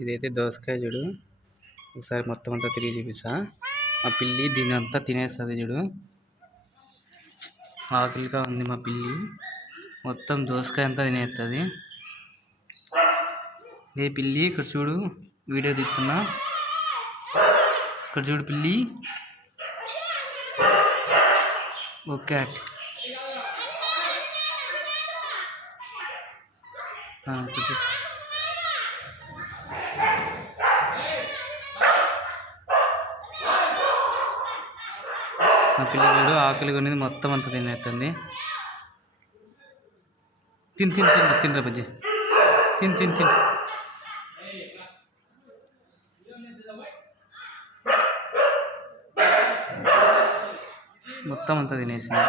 ఇదైతే దోసకాయ చూడు. ఒకసారి మొత్తం అంతా తిరిగి చూపిస్తా. మా పిల్లి దీన్ని అంతా తినేస్తుంది చూడు. ఆకలిగా ఉంది మా పిల్లి. మొత్తం దోసకాయ అంతా తినేస్తుంది. ఏ పిల్లి ఇక్కడ చూడు, వీడియో తీస్తున్నా. ఇక్కడ చూడు పిల్లి. ఓ క్యాట్. మా పిల్ల చూడు ఆకలి కొనేది మొత్తం అంతా తినేస్తుంది. తినరా బజ్జి, తిని మొత్తం అంతా తినేసింది.